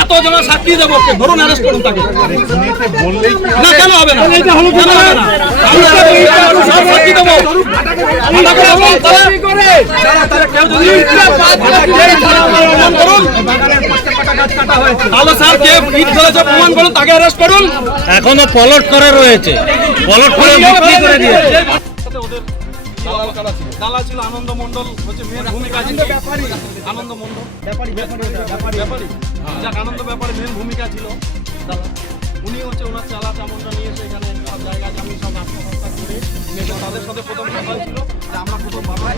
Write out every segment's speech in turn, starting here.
এত জমা সাক্ষী দেবো, ধরুন অ্যারেস্ট করুন তাকে। না কেন হবে না, সাক্ষী দেবো। প্রমাণ করুন, তাকে অ্যারেস্ট করুন। এখনো পলট করা রয়েছে, পলট করে বিক্রি করে দিয়েছে। দালা ছিল আনন্দ মন্ডল, হচ্ছে মেন ভূমিকা, আনন্দ মন্ডল ব্যাপারী, আনন্দ ব্যাপারে মেন ভূমিকা ছিল দালা। উনি হচ্ছে ওনার চালা চামচটা নিয়ে এসে এখানে সব জায়গা জমি সব আত্মহত্যা করে তাদের সাথে প্রথম কথা হয়েছিল যে আমরা প্রথম বাবা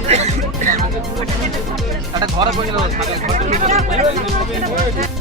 ঘরে